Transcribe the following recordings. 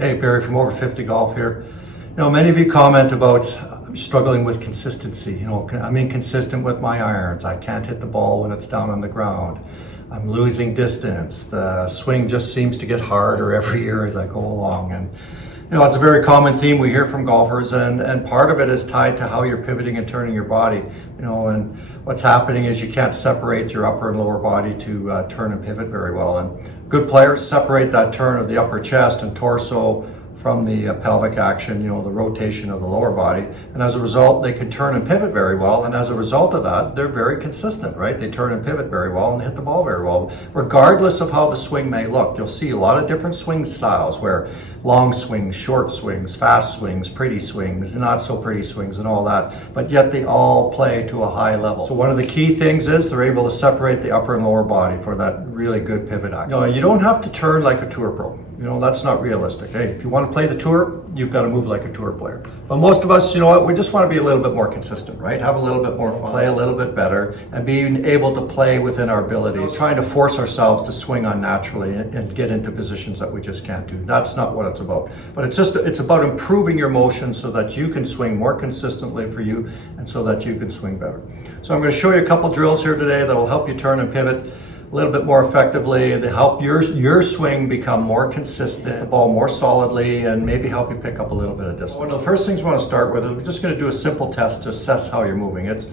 Hey, Barry from Over 50 Golf here. Many of you comment about struggling with consistency. I'm inconsistent with my irons. I can't hit the ball when it's down on the ground. I'm losing distance. The swing just seems to get harder every year as I go along. And it's a very common theme we hear from golfers, and part of it is tied to how you're pivoting and turning your body. And what's happening is you can't separate your upper and lower body to turn and pivot very well. And good players separate that turn of the upper chest and torso from the pelvic action, the rotation of the lower body. And as a result, they can turn and pivot very well. And as a result of that, they're very consistent, right? They turn and pivot very well and hit the ball very well. Regardless of how the swing may look, you'll see a lot of different swing styles where long swings, short swings, fast swings, pretty swings, not so pretty swings and all that, but yet they all play to a high level. So one of the key things is they're able to separate the upper and lower body for that really good pivot action. You don't have to turn like a tour pro. That's not realistic. Hey, if you want to play the tour, you've got to move like a tour player. But most of us, we just want to be a little bit more consistent, right? Have a little bit more fun, play a little bit better, and being able to play within our abilities, trying to force ourselves to swing unnaturally and get into positions that we just can't do. That's not what it's about. But it's about improving your motion so that you can swing more consistently for you and so that you can swing better. So I'm going to show you a couple drills here today that will help you turn and pivot a little bit more effectively, to help your swing become more consistent, the ball more solidly, and maybe help you pick up a little bit of distance. One of the first things we want to start with is we're just going to do a simple test to assess how you're moving. It's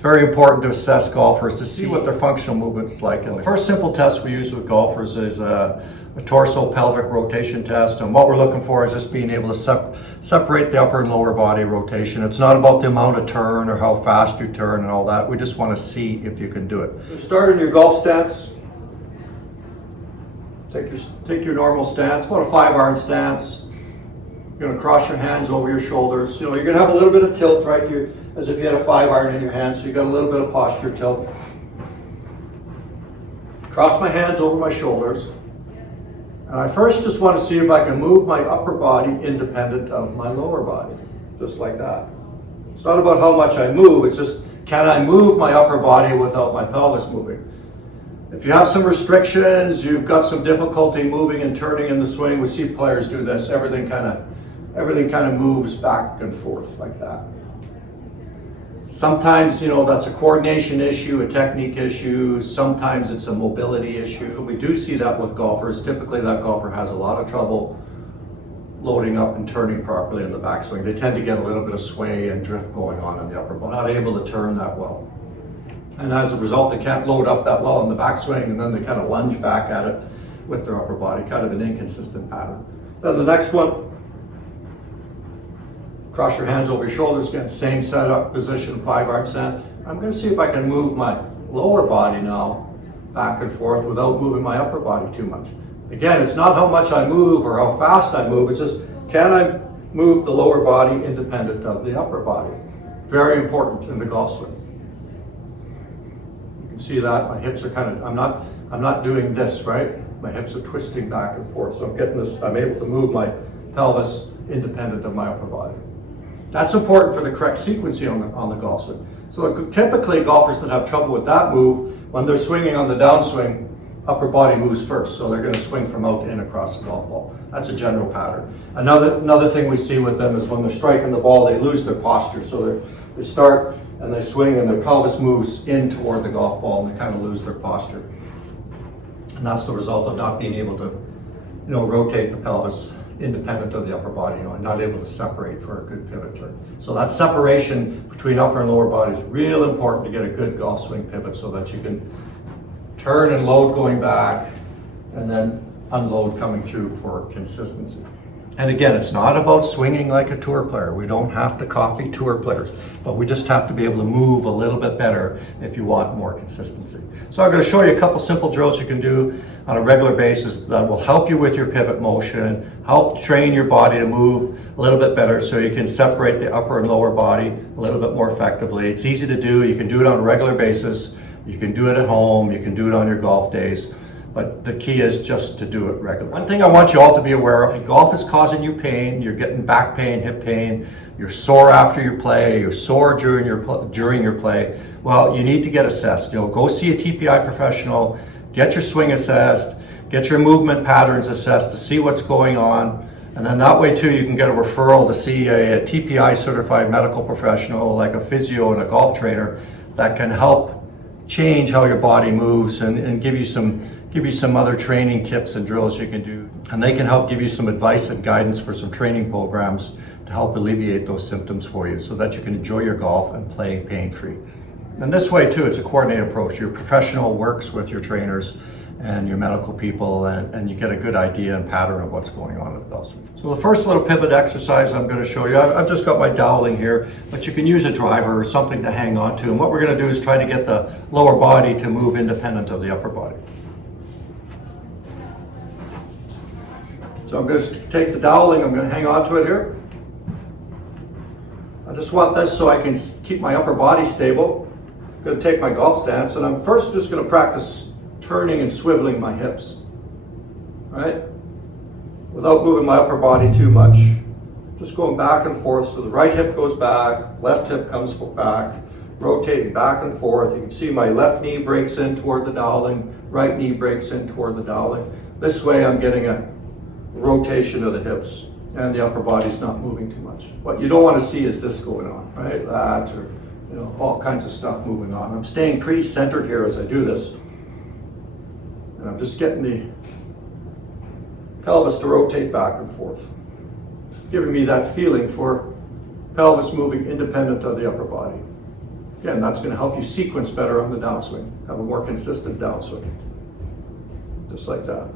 very important to assess golfers to see what their functional movement is like. And the first simple test we use with golfers is a torso pelvic rotation test, and what we're looking for is just being able to separate the upper and lower body rotation. It's not about the amount of turn or how fast you turn and all that. We just want to see if you can do it. So start in your golf stance. Take your normal stance, about a 5-iron stance. You're going to cross your hands over your shoulders. You're going to have a little bit of tilt, right? As if you had a 5-iron in your hand, so you got a little bit of posture tilt. Cross my hands over my shoulders. And I first just want to see if I can move my upper body independent of my lower body, just like that. It's not about how much I move, it's just, can I move my upper body without my pelvis moving? If you have some restrictions, you've got some difficulty moving and turning in the swing, we see players do this, everything kind of moves back and forth like that. Sometimes, that's a coordination issue, a technique issue. Sometimes it's a mobility issue. When we do see that with golfers, typically that golfer has a lot of trouble loading up and turning properly in the backswing. They tend to get a little bit of sway and drift going on in the upper body, not able to turn that well. And as a result, they can't load up that well in the backswing, and then they kind of lunge back at it with their upper body, kind of an inconsistent pattern. Then the next one, cross your hands over your shoulders, again, same setup position, 5-iron stance. I'm going to see if I can move my lower body now back and forth without moving my upper body too much. Again, it's not how much I move or how fast I move, it's just, can I move the lower body independent of the upper body? Very important in the golf swing. You can see that my hips are I'm not doing this, right? My hips are twisting back and forth, so I'm able to move my pelvis independent of my upper body. That's important for the correct sequencing on the golf swing. So typically golfers that have trouble with that move, when they're swinging on the downswing, upper body moves first. So they're going to swing from out to in across the golf ball. That's a general pattern. Another thing we see with them is when they're striking the ball, they lose their posture. So they start and they swing and their pelvis moves in toward the golf ball and they kind of lose their posture. And that's the result of not being able to, rotate the pelvis independent of the upper body, and not able to separate for a good pivot turn. So that separation between upper and lower body is real important to get a good golf swing pivot so that you can turn and load going back and then unload coming through for consistency. And again, it's not about swinging like a tour player. We don't have to copy tour players, but we just have to be able to move a little bit better if you want more consistency. So I'm going to show you a couple simple drills you can do on a regular basis that will help you with your pivot motion, help train your body to move a little bit better so you can separate the upper and lower body a little bit more effectively. It's easy to do. You can do it on a regular basis. You can do it at home. You can do it on your golf days. But the key is just to do it regularly. One thing I want you all to be aware of, if golf is causing you pain, you're getting back pain, hip pain, you're sore after your play, you're sore during your play, well, you need to get assessed. Go see a TPI professional, get your swing assessed, get your movement patterns assessed to see what's going on, And then that way too, you can get a referral to see a TPI certified medical professional like a physio and a golf trainer that can help change how your body moves and give you some other training tips and drills you can do. And they can help give you some advice and guidance for some training programs to help alleviate those symptoms for you so that you can enjoy your golf and play pain-free. And this way too, it's a coordinated approach. Your professional works with your trainers and your medical people, and you get a good idea and pattern of what's going on with those. So the first little pivot exercise I'm going to show you, I've just got my doweling here, but you can use a driver or something to hang on to. And what we're going to do is try to get the lower body to move independent of the upper body. So I'm going to take the doweling, I'm going to hang on to it here. I just want this so I can keep my upper body stable. I'm going to take my golf stance, and I'm first just going to practice turning and swiveling my hips, right? Without moving my upper body too much. Just going back and forth, so the right hip goes back, left hip comes back, rotating back and forth. You can see my left knee breaks in toward the doweling, right knee breaks in toward the doweling. This way I'm getting a rotation of the hips and the upper body's not moving too much. What you don't want to see is this going on, right? That, or all kinds of stuff moving on. I'm staying pretty centered here as I do this. And I'm just getting the pelvis to rotate back and forth, giving me that feeling for pelvis moving independent of the upper body. Again, that's going to help you sequence better on the downswing, have a more consistent downswing, just like that.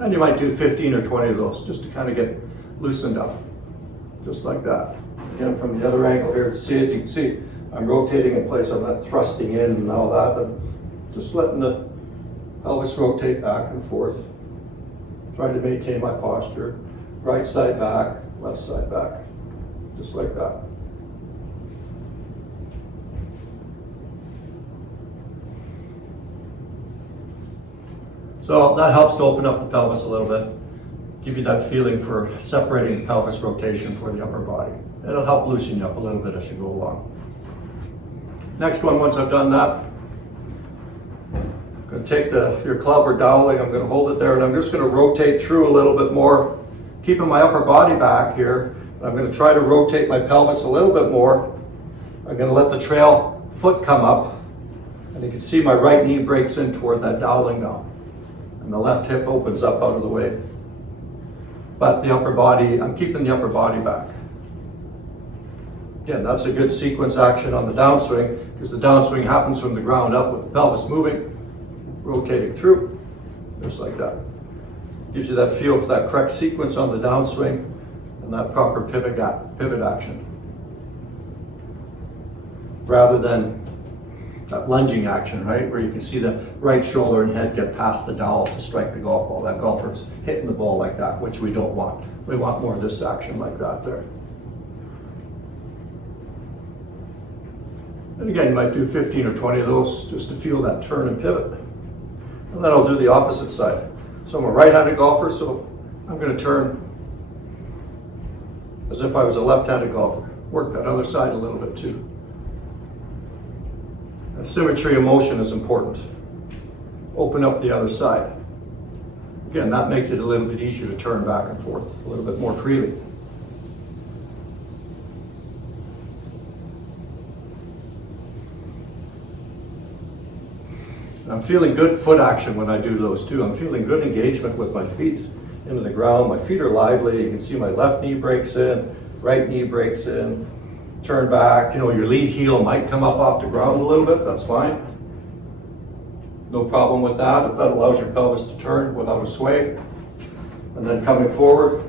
And you might do 15 or 20 of those just to kind of get loosened up, just like that. Again, from the other angle here to see it, you can see I'm rotating in place, I'm not thrusting in and all that, but just letting the pelvis rotate back and forth. Trying to maintain my posture. Right side back, left side back. Just like that. So that helps to open up the pelvis a little bit. Give you that feeling for separating the pelvis rotation for the upper body. It'll help loosen you up a little bit as you go along. Next one, once I've done that, I'm going to take your club or doweling, I'm going to hold it there, and I'm just going to rotate through a little bit more, keeping my upper body back here. I'm going to try to rotate my pelvis a little bit more. I'm going to let the trail foot come up, and you can see my right knee breaks in toward that doweling now, and the left hip opens up out of the way. But the upper body, I'm keeping the upper body back. Again, that's a good sequence action on the downswing, because the downswing happens from the ground up with the pelvis moving, rotating through, just like that. Gives you that feel for that correct sequence on the downswing and that proper pivot action. Rather than that lunging action, right, where you can see the right shoulder and head get past the dowel to strike the golf ball. That golfer's hitting the ball like that, which we don't want. We want more of this action like that there. And again, you might do 15 or 20 of those just to feel that turn and pivot. And then I'll do the opposite side. So I'm a right-handed golfer, so I'm going to turn as if I was a left-handed golfer. Work that other side a little bit too. And symmetry of motion is important. Open up the other side. Again, that makes it a little bit easier to turn back and forth a little bit more freely. And I'm feeling good foot action when I do those too. I'm feeling good engagement with my feet into the ground. My feet are lively. You can see my left knee breaks in, right knee breaks in, turn back. Your lead heel might come up off the ground a little bit. That's fine. No problem with that if that allows your pelvis to turn without a sway. And then coming forward,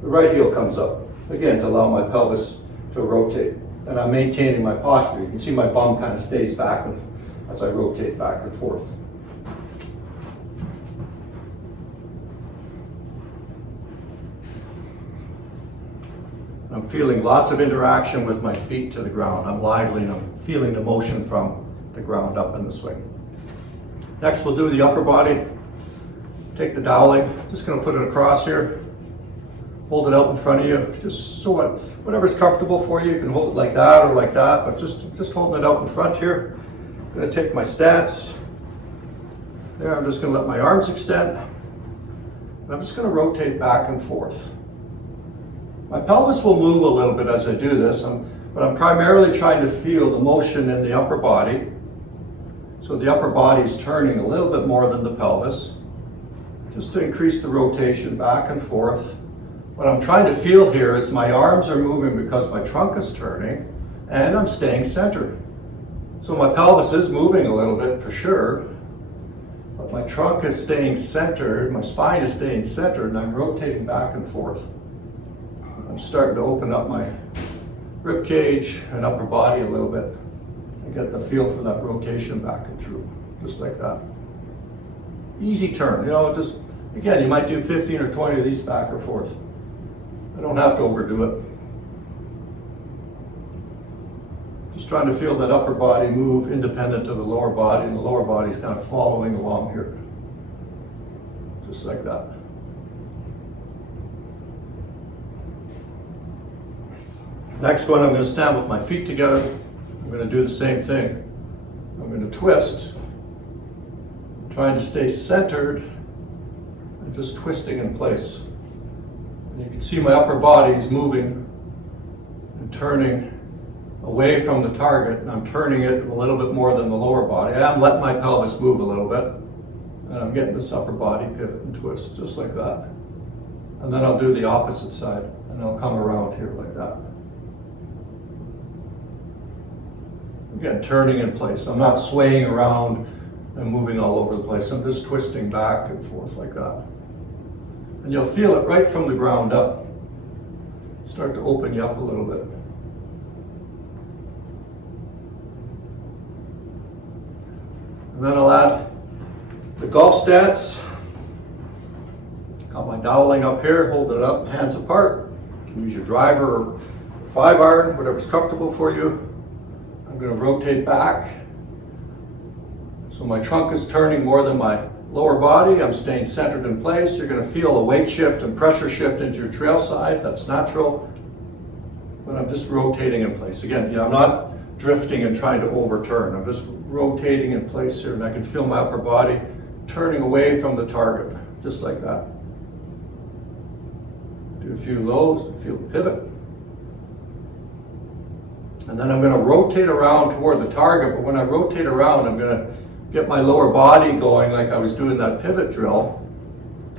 the right heel comes up. Again, to allow my pelvis to rotate. And I'm maintaining my posture. You can see my bum kind of stays back as I rotate back and forth. I'm feeling lots of interaction with my feet to the ground. I'm lively and I'm feeling the motion from the ground up in the swing. Next, we'll do the upper body. Take the doweling, just going to put it across here. Hold it out in front of you, just so whatever's comfortable for you. You can hold it like that or like that, but just holding it out in front here. I'm going to take my stance. There, I'm just going to let my arms extend. I'm just going to rotate back and forth. My pelvis will move a little bit as I do this, but I'm primarily trying to feel the motion in the upper body. So the upper body is turning a little bit more than the pelvis, just to increase the rotation back and forth. What I'm trying to feel here is my arms are moving because my trunk is turning, and I'm staying centered. So my pelvis is moving a little bit for sure, but my trunk is staying centered, my spine is staying centered, and I'm rotating back and forth. I'm starting to open up my rib cage and upper body a little bit and get the feel for that rotation back and through, just like that. Easy turn, just, again, you might do 15 or 20 of these back or forth. I don't have to overdo it. Just trying to feel that upper body move independent of the lower body, and the lower body's kind of following along here. Just like that. Next one, I'm going to stand with my feet together. I'm going to do the same thing. I'm going to twist, trying to stay centered and just twisting in place. And you can see my upper body is moving and turning away from the target, and I'm turning it a little bit more than the lower body. I'm letting my pelvis move a little bit, and I'm getting this upper body pivot and twist, just like that. And then I'll do the opposite side, and I'll come around here like that. Again, turning in place. I'm not swaying around and moving all over the place. I'm just twisting back and forth like that. And you'll feel it right from the ground up. Start to open you up a little bit. And then I'll add the golf stance. Got my doweling up here, hold it up, hands apart. You can use your driver or 5-iron, whatever's comfortable for you. I'm going to rotate back. So my trunk is turning more than my lower body. I'm staying centered in place. You're going to feel a weight shift and pressure shift into your trail side. That's natural. But I'm just rotating in place. Again, I'm not drifting and trying to overturn. I'm just rotating in place here, and I can feel my upper body turning away from the target, just like that. Do a few of those, feel the pivot. And then I'm going to rotate around toward the target, but when I rotate around, I'm going to get my lower body going like I was doing that pivot drill.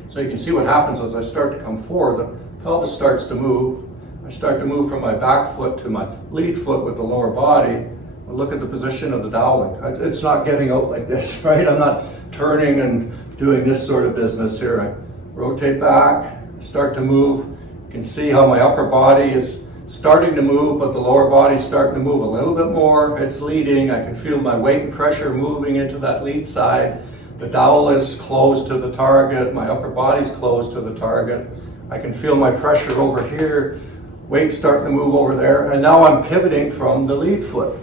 So you can see what happens as I start to come forward. The pelvis starts to move. I start to move from my back foot to my lead foot with the lower body. I look at the position of the doweling. It's not getting out like this, right? I'm not turning and doing this sort of business here. I rotate back, start to move. You can see how my upper body is starting to move, but the lower body's starting to move a little bit more. It's leading. I can feel my weight and pressure moving into that lead side. The dowel is close to the target. My upper body's close to the target. I can feel my pressure over here. Weight starting to move over there. And now I'm pivoting from the lead foot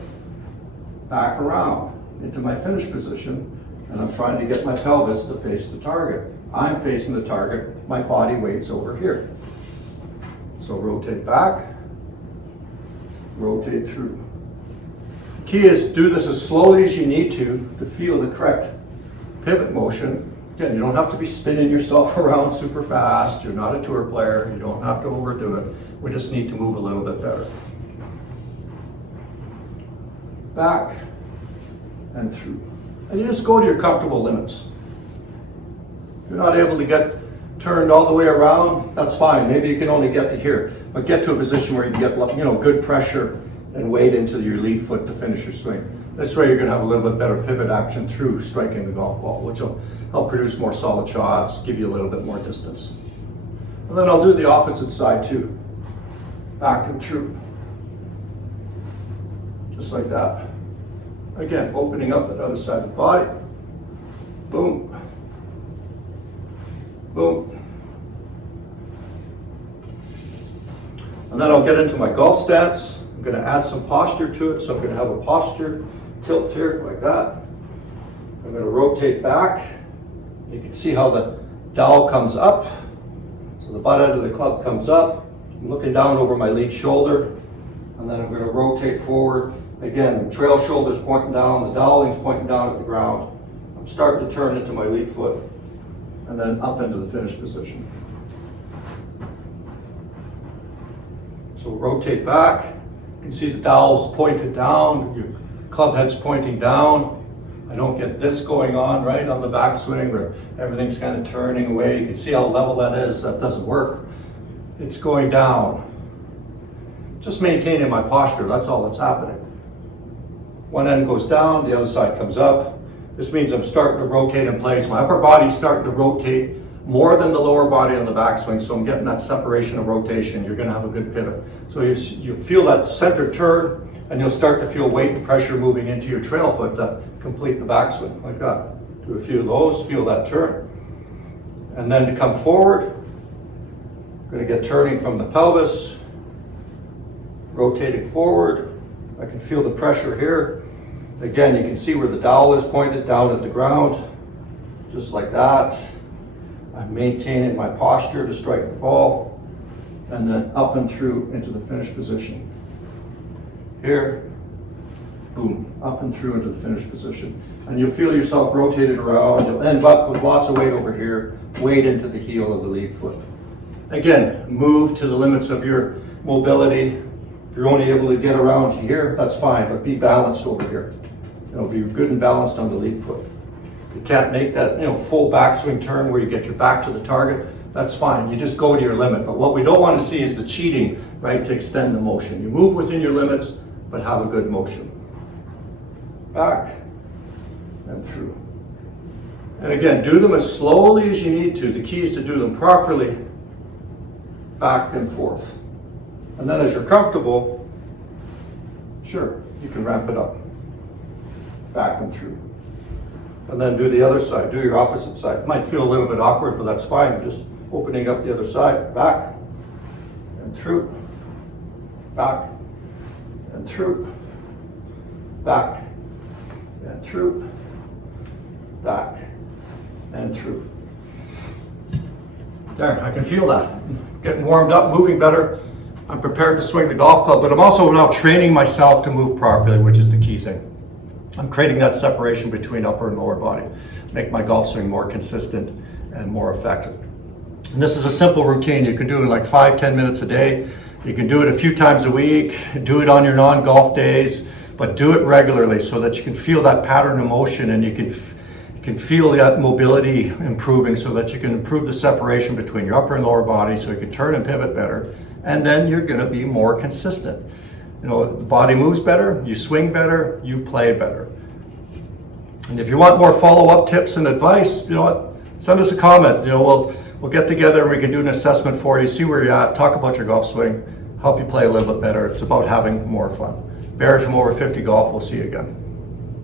back around into my finish position. And I'm trying to get my pelvis to face the target. I'm facing the target. My body weight's over here. So rotate back. Rotate through. The key is do this as slowly as you need to feel the correct pivot motion. Again, you don't have to be spinning yourself around super fast. You're not a tour player. You don't have to overdo it. We just need to move a little bit better. Back and through. And you just go to your comfortable limits. If you're not able to get turned all the way around, that's fine. Maybe you can only get to here, but get to a position where you can get good pressure and weight into your lead foot to finish your swing. This way you're going to have a little bit better pivot action through striking the golf ball, which will help produce more solid shots, give you a little bit more distance. And then I'll do the opposite side too. Back and through. Just like that. Again, opening up that other side of the body. Boom. Boom. And then I'll get into my golf stance. I'm going to add some posture to it, so I'm going to have a posture tilt here like that. I'm going to rotate back. You can see how the dowel comes up. So the butt end of the club comes up. I'm looking down over my lead shoulder, and then I'm going to rotate forward. Again, the trail shoulder's pointing down, the doweling's pointing down at the ground. I'm starting to turn into my lead foot. and then up into the finish position. So rotate back. You can see the dowel's pointed down, your club head's pointing down. I don't get this going on, right, on the backswing where everything's kind of turning away. You can see how level that is. That doesn't work. It's going down. Just maintaining my posture, that's all that's happening. One end goes down, the other side comes up. This means I'm starting to rotate in place. My upper body's starting to rotate more than the lower body on the backswing, so I'm getting that separation of rotation. You're gonna have a good pivot. So you feel that center turn, and you'll start to feel weight and pressure moving into your trail foot to complete the backswing, like that. Do a few of those, feel that turn. And then to come forward, I'm gonna get turning from the pelvis, rotating forward. I can feel the pressure here. Again, you can see where the dowel is pointed down at the ground, just like that. I'm maintaining my posture to strike the ball, and then up and through into the finish position. Here, boom, up and through into the finish position. And you'll feel yourself rotated around. You'll end up with lots of weight over here, weight into the heel of the lead foot. Again, move to the limits of your mobility. If you're only able to get around here, that's fine, but be balanced over here. Be good and balanced on the lead foot. If you can't make that full backswing turn where you get your back to the target, that's fine. You just go to your limit. But what we don't want to see is the cheating, right, to extend the motion. You move within your limits, but have a good motion. Back and through. And again, do them as slowly as you need to. The key is to do them properly, back and forth. And then as you're comfortable, sure, you can ramp it up. Back and through. And then do the other side, do your opposite side. It might feel a little bit awkward, but that's fine. Just opening up the other side, back and through, back and through, back and through, back and through. There, I can feel that. Getting warmed up, moving better. I'm prepared to swing the golf club, but I'm also now training myself to move properly, which is the key thing. I'm creating that separation between upper and lower body, make my golf swing more consistent and more effective. And this is a simple routine. You can do it in like 5-10 minutes a day. You can do it a few times a week, do it on your non-golf days, but do it regularly so that you can feel that pattern of motion and you can feel that mobility improving so that you can improve the separation between your upper and lower body so you can turn and pivot better, and then you're gonna be more consistent. The body moves better, you swing better, you play better. And if you want more follow-up tips and advice, send us a comment. We'll get together and we can do an assessment for you, see where you're at, talk about your golf swing, help you play a little bit better. It's about having more fun. Barry from Over 50 Golf, we'll see you again.